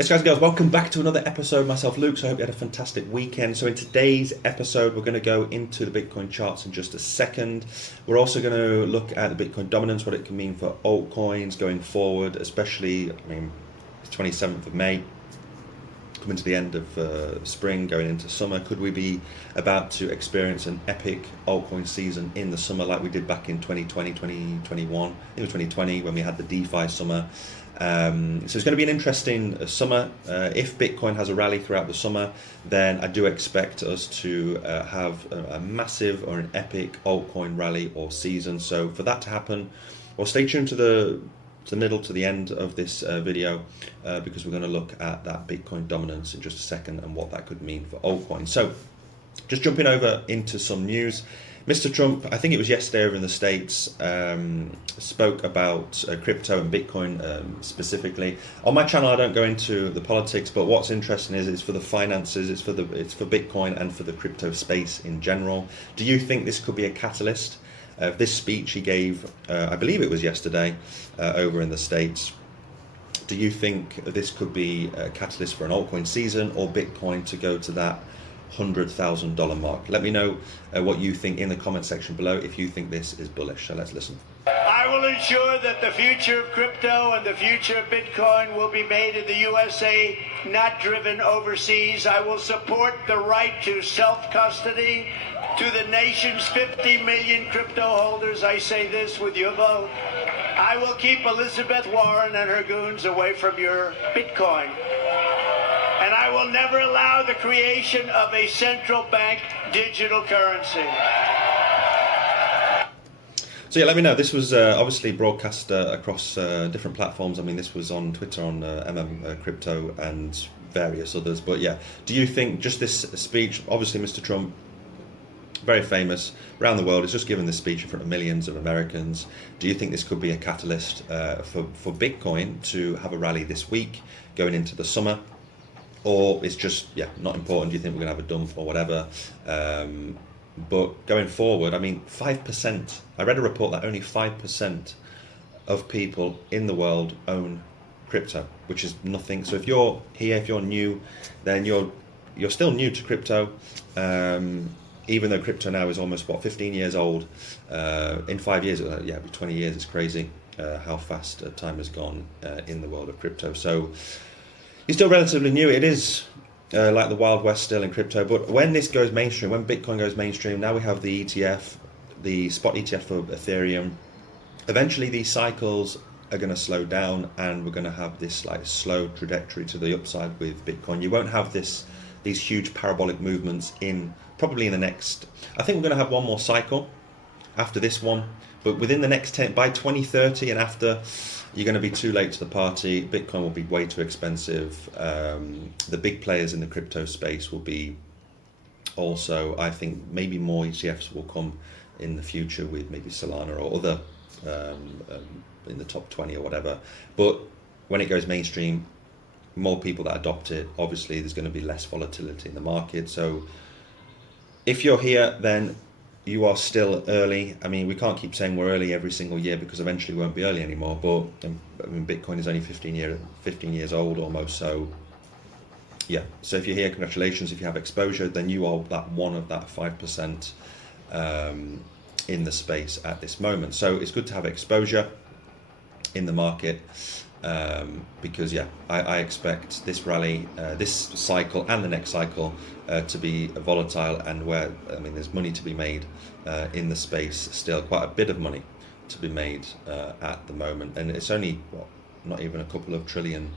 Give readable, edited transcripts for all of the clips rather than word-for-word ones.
Yes, guys and girls, welcome back to another episode. Myself, Luke, so I hope you had a fantastic weekend. So in today's episode, we're going to go into the Bitcoin charts in just a second. We're also going to look at the Bitcoin dominance, what it can mean for altcoins going forward, especially, it's 27th of May, coming to the end of spring, going into summer. Could we be about to experience an epic altcoin season in the summer like we did back in 2020, 2021? I think it was 2020 when we had the DeFi summer. So it's going to be an interesting summer. If Bitcoin has a rally throughout the summer, then I do expect us to have a massive or an epic altcoin rally or season. So for that to happen, well, stay tuned to the middle to the end of this video because we're going to look at that Bitcoin dominance in just a second and what that could mean for altcoins. So just jumping over into some news. Mr. Trump, I think it was yesterday over in the States, spoke about crypto and Bitcoin specifically. On my channel, I don't go into the politics, but what's interesting is it's for the finances, it's for Bitcoin and for the crypto space in general. Do you think this could be a catalyst? This speech he gave, I believe it was yesterday, over in the States. Do you think this could be a catalyst for an altcoin season or Bitcoin to go to that $100,000 mark? Let me know what you think in the comment section below if you think this is bullish. So let's listen. I will ensure that the future of crypto and the future of Bitcoin will be made in the USA, not driven overseas. I will support the right to self-custody to the nation's 50 million crypto holders. I say this with your vote. I will keep Elizabeth Warren and her goons away from your Bitcoin. And I will never allow the creation of a central bank digital currency. So yeah, let me know. This was obviously broadcast across different platforms. I mean, this was on Twitter, on Crypto and various others. But yeah, do you think just this speech, obviously Mr. Trump, very famous around the world, has just given this speech in front of millions of Americans. Do you think this could be a catalyst for Bitcoin to have a rally this week going into the summer? Or it's just, not important? Do you think we're going to have a dump or whatever? But going forward, 5%. I read a report that only 5% of people in the world own crypto, which is nothing. So if you're here, if you're new, then you're still new to crypto. Even though crypto now is almost, 15 years old. In 5 years, it'll be 20 years. It's crazy how fast time has gone in the world of crypto. So you're still relatively new. It is like the Wild West still in crypto. But when this goes mainstream, when Bitcoin goes mainstream, now we have the ETF, the spot ETF for Ethereum. Eventually these cycles are going to slow down and we're going to have this like slow trajectory to the upside with Bitcoin. You won't have these huge parabolic movements probably in the next, I think we're going to have one more cycle after this one. But within the next by 2030 and after, you're going to be too late to the party. Bitcoin will be way too expensive. The big players in the crypto space will be also, I think, maybe more ETFs will come in the future with maybe Solana or other in the top 20 or whatever. But when it goes mainstream, more people that adopt it, obviously there's going to be less volatility in the market. So if you're here, then you are still early. We can't keep saying we're early every single year because eventually we won't be early anymore. But Bitcoin is only 15 years old almost. So yeah. So if you're here, congratulations. If you have exposure, then you are one of that 5% in the space at this moment. So it's good to have exposure in the market. Because I expect this rally, this cycle and the next cycle to be volatile, and where there's money to be made in the space, still quite a bit of money to be made at the moment, and it's only not even a couple of trillion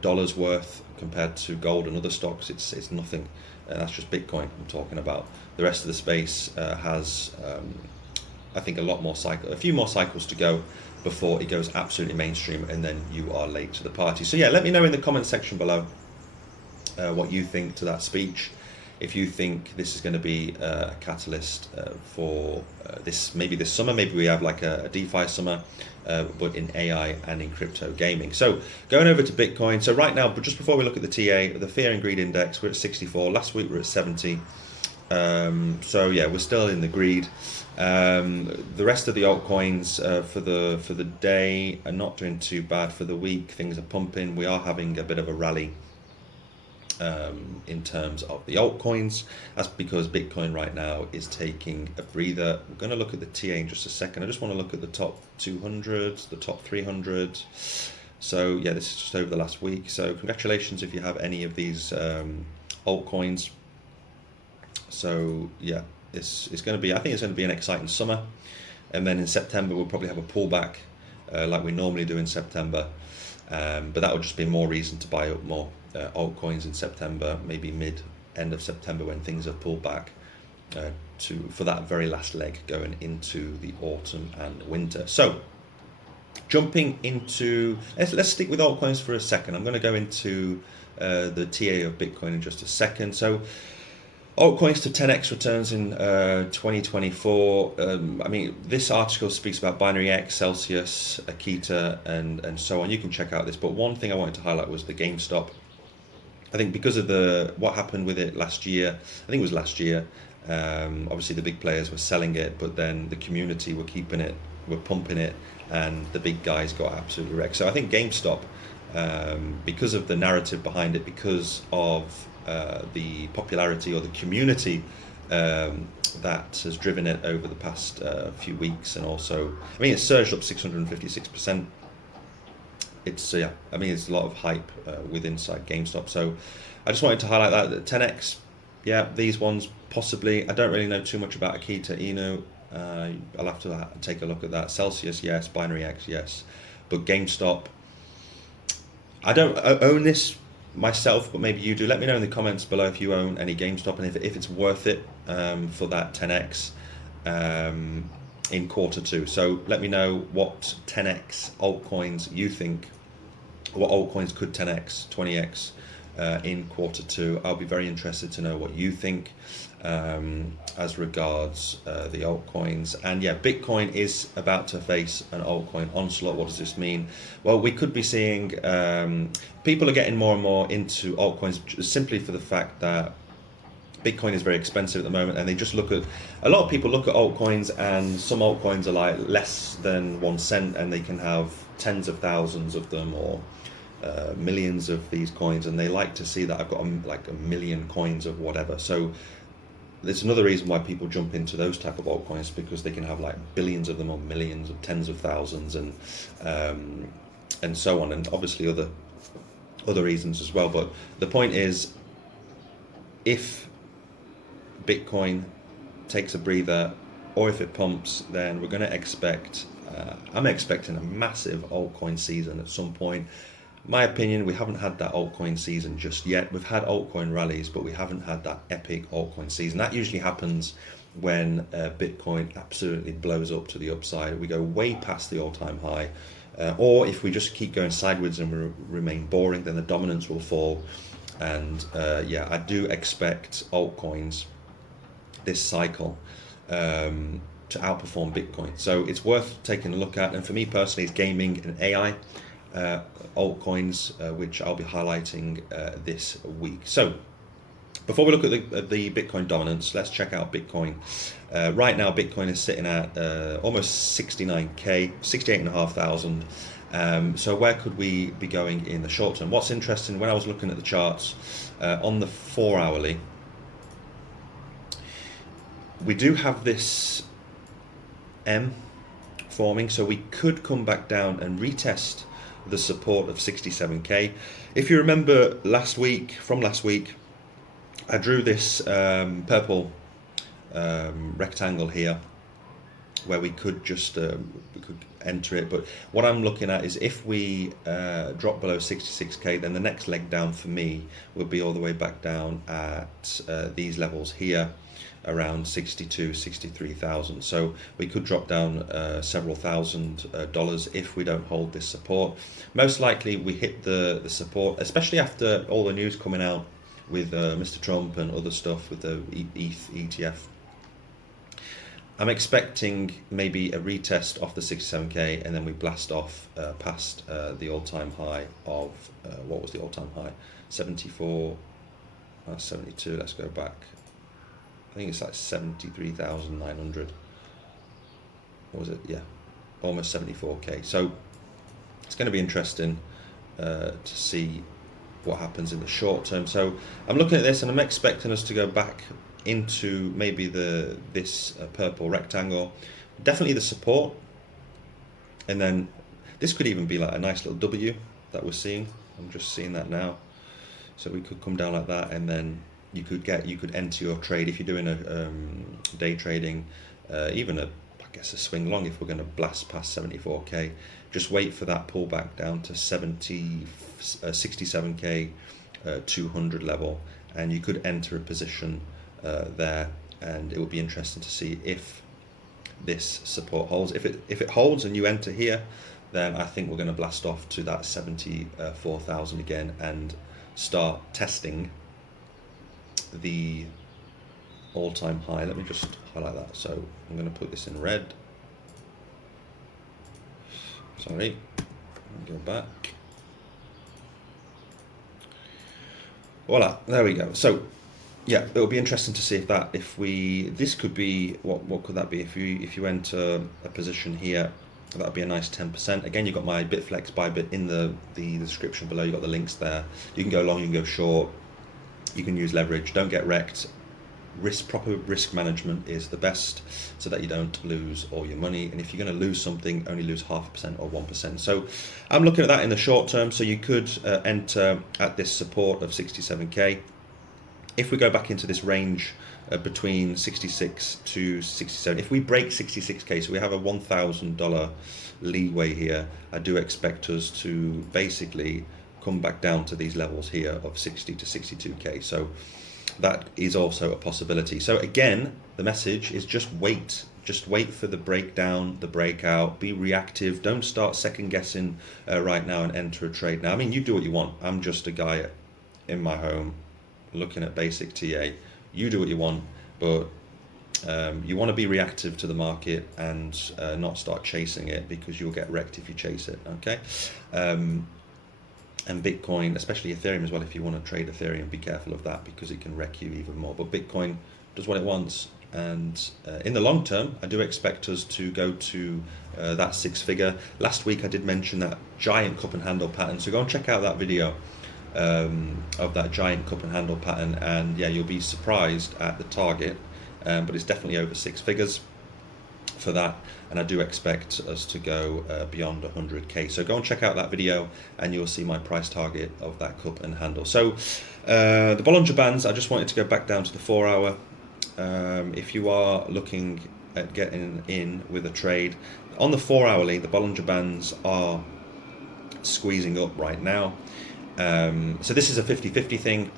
dollars worth compared to gold and other stocks. It's nothing. That's just Bitcoin I'm talking about. The rest of the space has I think a few more cycles to go before it goes absolutely mainstream, and then you are late to the party. So let me know in the comment section below what you think to that speech. If you think this is going to be a catalyst for maybe this summer, maybe we have like a DeFi summer, but in AI and in crypto gaming. So going over to Bitcoin. So right now, but just before we look at the TA, the Fear and Greed Index, we're at 64. Last week we were at 70. So yeah, we're still in the greed. The rest of the altcoins for the day are not doing too bad. For the week, things are pumping. We are having a bit of a rally in terms of the altcoins. That's because Bitcoin right now is taking a breather. We're going to look at the TA in just a second. I just want to look at the top 200, the top 300. So yeah, this is just over the last week. So congratulations if you have any of these altcoins. So yeah, it's going to be, I think it's going to be an exciting summer. And then in September, we'll probably have a pullback like we normally do in September. But that will just be more reason to buy up more altcoins in September, maybe end of September when things have pulled back for that very last leg going into the autumn and winter. So jumping into, let's stick with altcoins for a second. I'm going to go into the TA of Bitcoin in just a second. So altcoins to 10x returns in 2024. I mean, this article speaks about Binary X, Celsius, Akita, and so on. You can check out this. But one thing I wanted to highlight was the GameStop. I think because of what happened with it last year, I think it was last year, obviously the big players were selling it, but then the community were keeping it, were pumping it, and the big guys got absolutely wrecked. So I think GameStop, because of the narrative behind it, because of the popularity or the community that has driven it over the past few weeks, and also, I mean, it's surged up 656%. It's I mean, it's a lot of hype with inside GameStop. So I just wanted to highlight that 10x, yeah, these ones possibly. I don't really know too much about Akita Inu. I'll have to take a look at that. Celsius, yes. Binary X, yes. But GameStop, I don't own this myself, but maybe you do. Let me know in the comments below if you own any GameStop and if it's worth it for that 10x in Q2. So let me know what 10x altcoins you think, what altcoins could 10x, 20x in Q2. I'll be very interested to know what you think as regards the altcoins. And yeah, Bitcoin is about to face an altcoin onslaught. What does this mean? Well, we could be seeing people are getting more and more into altcoins simply for the fact that Bitcoin is very expensive at the moment, and they just look at, a lot of people look at altcoins, and some altcoins are like less than 1 cent, and they can have tens of thousands of them, or millions of these coins, and they like to see that I've got like a million coins of whatever. So there's another reason why people jump into those type of altcoins, because they can have like billions of them, or millions, or tens of thousands, and so on, and obviously other reasons as well. But the point is, if Bitcoin takes a breather, or if it pumps, then we're going to expect, I'm expecting a massive altcoin season at some point. My opinion, we haven't had that altcoin season just yet. We've had altcoin rallies, but we haven't had that epic altcoin season. That usually happens when Bitcoin absolutely blows up to the upside. We go way past the all-time high, or if we just keep going sideways and remain boring, then the dominance will fall. And yeah, I do expect altcoins this cycle to outperform Bitcoin. So it's worth taking a look at. And for me personally, it's gaming and AI altcoins, which I'll be highlighting this week. So before we look at the Bitcoin dominance, let's check out Bitcoin. Right now, Bitcoin is sitting at almost 69K, 68,500. So where could we be going in the short term? What's interesting, when I was looking at the charts on the 4-hourly, we do have this M forming, so we could come back down and retest the support of 67K. If you remember from last week, I drew this purple rectangle here where we could just enter it. But what I'm looking at is, if we drop below 66K, then the next leg down for me would be all the way back down at these levels here, around 63,000. So we could drop down several $1,000s if we don't hold this support. Most likely we hit the support, especially after all the news coming out with Mr. Trump and other stuff with the ETH ETF. I'm expecting maybe a retest off the 67K, and then we blast off past the all-time high of, what was the all-time high? 74, 72, let's go back. I think it's like 73,900. What was it? Yeah, almost 74k. So it's going to be interesting to see what happens in the short term. So I'm looking at this and I'm expecting us to go back into maybe this purple rectangle, definitely the support, and then this could even be like a nice little W that we're seeing. I'm just seeing that now. So we could come down like that, and then you could enter your trade if you're doing a day trading, even I guess a swing long. If we're going to blast past 74k, just wait for that pullback down to 67k 200 level, and you could enter a position there, and it would be interesting to see if this support holds. If it holds and you enter here, then I think we're going to blast off to that 74,000 again and start testing the all-time high. Let me just highlight that. So I'm going to put this in red. Sorry, go back. Voila, there we go. So yeah, it'll be interesting to see if this could be, what could that be if you enter a position here. That'd be a nice 10%. Again, you've got my Bitflex Bybit in the description below. You've got the links there. You can go long, you can go short, you can use leverage. Don't get wrecked. Proper risk management is the best, so that you don't lose all your money. And if you're going to lose something, only lose 0.5% or 1%. So I'm looking at that in the short term. So you could enter at this support of 67k. If we go back into this range between 66 to 67, if we break 66k, so we have a $1,000 leeway here, I do expect us to basically come back down to these levels here of 60 to 62k. So that is also a possibility. So again, the message is just wait for the breakdown, the breakout. Be reactive. Don't start second guessing right now and enter a trade now. I mean, you do what you want. I'm just a guy in my home looking at basic TA. You do what you want, but you want to be reactive to the market and not start chasing it, because you'll get wrecked if you chase it. Okay. And Bitcoin, especially Ethereum as well, if you want to trade Ethereum, be careful of that, because it can wreck you even more. But Bitcoin does what it wants, and in the long term, I do expect us to go to that 6-figure. Last week I did mention that giant cup and handle pattern, so go and check out that video of that giant cup and handle pattern, and yeah, you'll be surprised at the target, but it's definitely over 6 figures for that, and I do expect us to go beyond 100k. So go and check out that video and you'll see my price target of that cup and handle. So the Bollinger Bands, I just wanted to go back down to the 4 hour. If you are looking at getting in with a trade on the 4 hourly, the Bollinger Bands are squeezing up right now. So this is a 50-50 thing.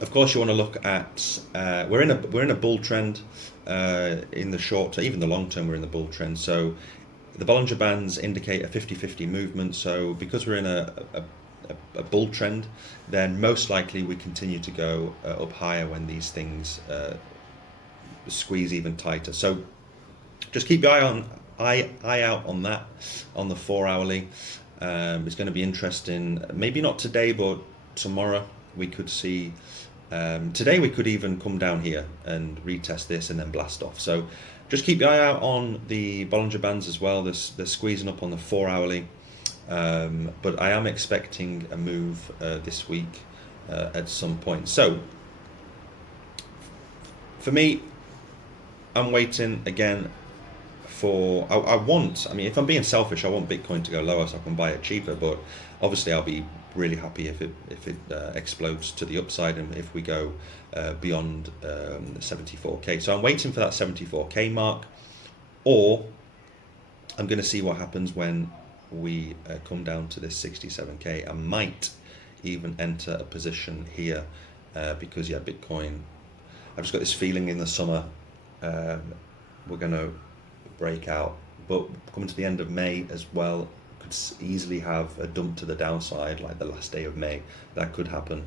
Of course, you want to look at we're in a bull trend in the short term, even the long term. We're in the bull trend. So the Bollinger Bands indicate a 50-50 movement. So because we're in a bull trend, then most likely we continue to go up higher when these things squeeze even tighter. So just keep your eye out on that on the 4 hourly. It's going to be interesting. Maybe not today, but tomorrow we could see. Today we could even come down here and retest this and then blast off. So just keep your eye out on the Bollinger Bands as well. They're squeezing up on the 4 hourly, but I am expecting a move this week at some point. So for me, I'm waiting again for, I mean, if I'm being selfish, I want Bitcoin to go lower so I can buy it cheaper, but obviously I'll be really happy if it explodes to the upside and if we go beyond 74k. So I'm waiting for that 74k mark, or I'm going to see what happens when we come down to this 67k. I might even enter a position here because yeah, Bitcoin, I've just got this feeling in the summer we're going to break out, but coming to the end of May as well, could easily have a dump to the downside like the last day of May. That could happen.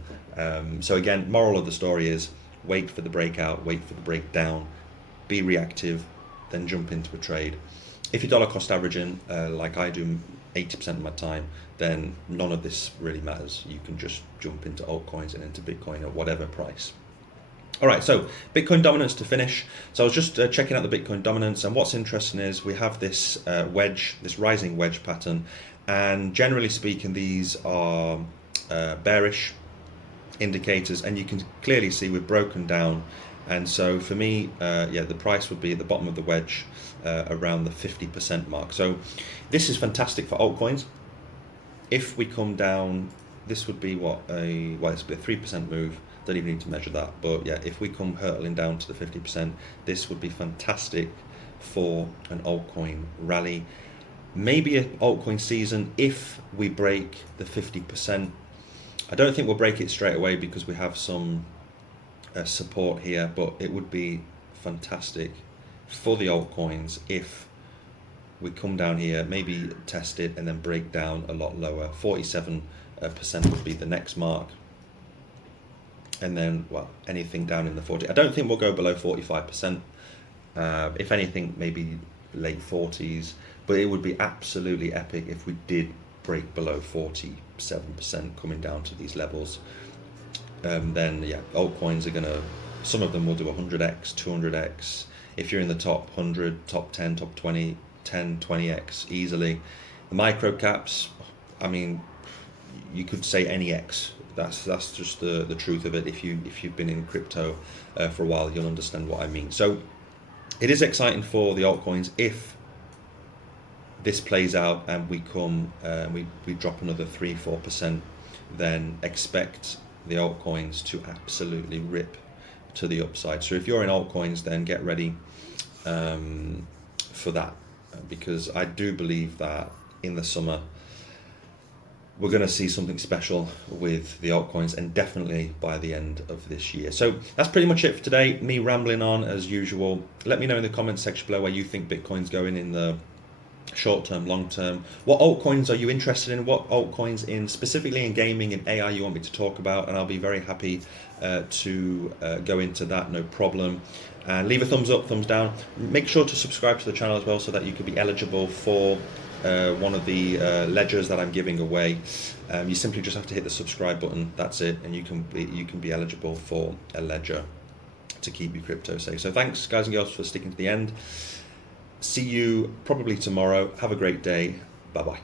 So again, moral of the story is wait for the breakout, wait for the breakdown, be reactive, then jump into a trade. If you're dollar cost averaging like I do 80% of my time, then none of this really matters. You can just jump into altcoins and into Bitcoin at whatever price. All right, so Bitcoin dominance to finish. So I was just checking out the Bitcoin dominance, and what's interesting is we have this wedge, this rising wedge pattern, and generally speaking, these are bearish indicators, and you can clearly see we've broken down. And so for me, yeah, the price would be at the bottom of the wedge around the 50% mark. So this is fantastic for altcoins. If we come down, this would be what this would be a 3% move. Don't even need to measure that, but yeah, if we come hurtling down to the 50%, this would be fantastic for an altcoin rally. Maybe an altcoin season if we break the 50%. I don't think we'll break it straight away because we have some support here, but it would be fantastic for the altcoins if we come down here, maybe test it and then break down a lot lower. 47% would be the next mark, and then well, anything down in the 40. I don't think we'll go below 45%. If anything, maybe late 40s, but it would be absolutely epic if we did break below 47% coming down to these levels. Then yeah, altcoins are gonna, some of them will do 100x, 200x. If you're in the top 100, top 10, top 20, 10, 20x easily. The micro caps, I mean, you could say any x. That's just the truth of it. If you've been in crypto for a while, you'll understand what I mean. So it is exciting for the altcoins if this plays out and we come we drop another 3-4%, then expect the altcoins to absolutely rip to the upside. So if you're in altcoins, then get ready for that, because I do believe that in the summer we're going to see something special with the altcoins, and definitely by the end of this year. So that's pretty much it for today. Me rambling on as usual. Let me know in the comments section below where you think Bitcoin's going in the short term, long term. What altcoins are you interested in? What altcoins in specifically in gaming and AI you want me to talk about? And I'll be very happy to go into that, no problem. And leave a thumbs up, thumbs down. Make sure to subscribe to the channel as well so that you could be eligible for one of the ledgers that I'm giving away. You simply just have to hit the subscribe button. That's it, and you can be eligible for a ledger to keep your crypto safe. So thanks, guys and girls, for sticking to the end. See you probably tomorrow. Have a great day. Bye bye.